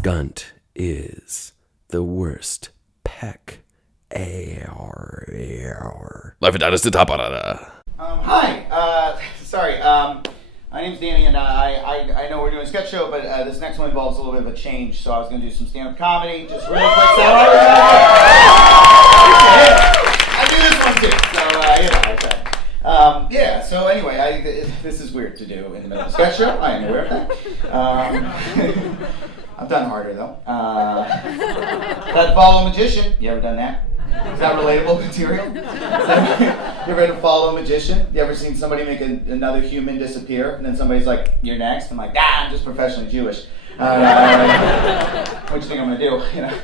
skunt is the worst peck. Life of Dynasty Typewriter. Hi. Sorry. My name's Danny, and I know we're doing a sketch show, but this next one involves a little bit of a change. So I was going to do some stand-up comedy, just real quick. So I do this one too. So yeah. So anyway, this is weird to do in the middle of a sketch show. I am aware of that. I've done harder though. That follow a magician. You ever done that? Is that relatable material? You ever had to follow a magician? You ever seen somebody make another human disappear, and then somebody's like, "You're next." I'm like, I'm just professionally Jewish. What do you think I'm gonna do? You know,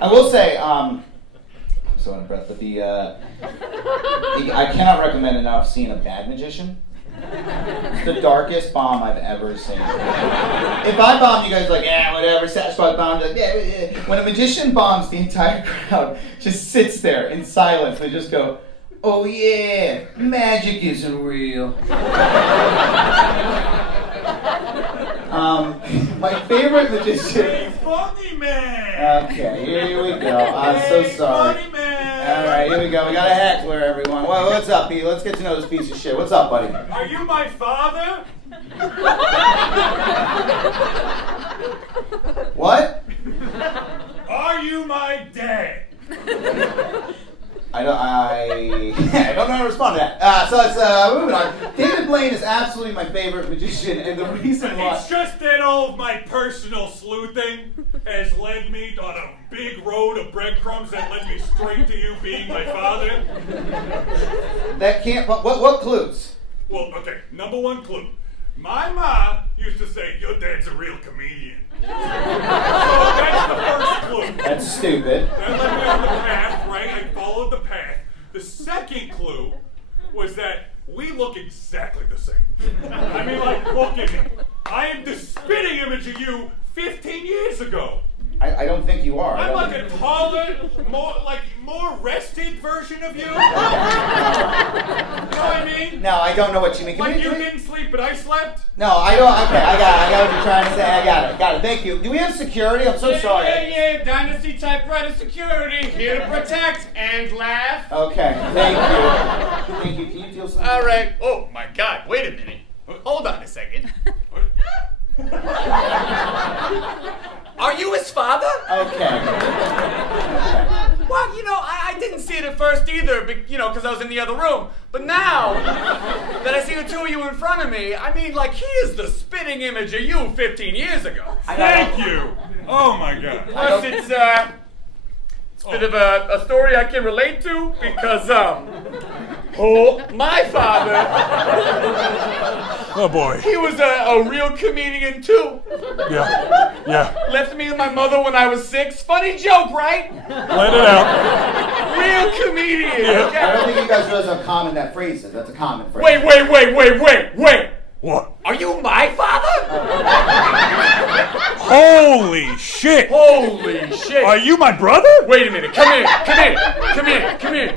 I will say, I'm so out of breath, but I cannot recommend enough seeing a bad magician. It's the darkest bomb I've ever seen. If I bomb, you guys are like, whatever, Sasquatch bomb. Like, yeah. When a magician bombs, the entire crowd just sits there in silence. They just go, "Oh yeah, magic isn't real." My favorite magician. Hey, funny man. Okay, here we go. I'm so sorry. Funny man. All right, here we go. We got a Heckler, everyone. Well, what's up, Pete? Let's get to know this piece of shit. What's up, buddy? Are you my father? What? Are you my dad? I don't know how to respond to that. So let's moving on. David Blaine is absolutely my favorite magician, and the reason why... It's just that all of my personal sleuthing has led me on a big road of breadcrumbs that led me straight to you being my father. That can't... What clues? Well, okay, number one clue. My ma used to say, "Your dad's a real comedian." So that's the first clue. That's stupid. That led me on the path, right? I followed the path. The second clue was that we look exactly the same. I mean, like, look at me. I am the spitting image of you 15 years ago. I don't think you are. I'm like a taller, more rested version of you. You know what I mean? No, I don't know what you mean. Like you didn't sleep, but I slept? No, I don't. Okay, I got what you're trying to say. I got it. Thank you. Do we have security? I'm so sorry. Yeah. Dynasty Typewriter security, here to protect and laugh. Okay, thank you. Can you deal something? All right. Oh, my God. Wait a minute. Hold on a second. Are you his father? Okay. Well, I didn't see it at first either, because I was in the other room. But now that I see the two of you in front of me, I mean, like, he is the spitting image of you 15 years ago. Thank you. Oh, my God. Plus, it's a bit of a story I can relate to because, my father... Oh, boy. He was a real comedian, too. Yeah. Left me and my mother when I was 6. Funny joke, right? Let it out. Real comedian. Yeah. I don't think you guys realize how common that phrase is. That's a common phrase. Wait. What? Are you my father? Holy shit. Are you my brother? Wait a minute. Come here.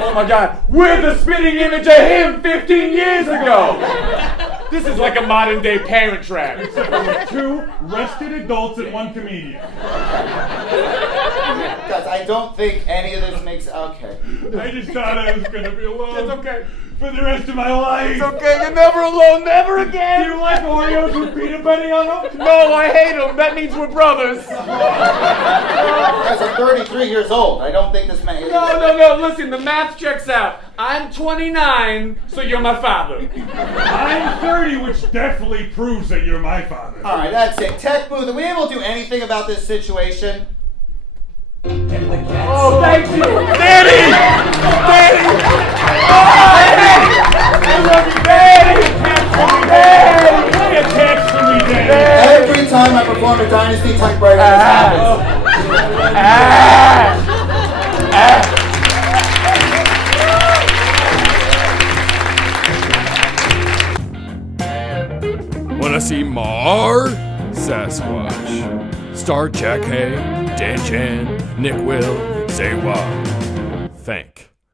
Oh my God. We're the spitting image of him 15 years ago. This is like a modern day Parent Trap. Two rested adults and one comedian. Guys, I don't think any of this makes... Okay. I just thought I was going to be alone. It's okay. For the rest of my life. It's okay. You're never alone. Never again. Do you like Oreos with peanut butter on them? No, I hate them. That means we're brothers. Guys, I'm 33 years old. I don't think this man... No. Listen, the math checks out. I'm 29, so you're my father. I'm 30, which definitely proves that you're my father. All right, that's it. Tech Booth, are we able to do anything about this situation? Oh, thank you. Danny! Oh, I love you, Danny! Play a text for me, Danny. Every time I perform a Dynasty Typewriter, this happens. Wanna see more Sasquatch? Star Jack Hay, Dan Chan, Nick Will, say what? Thank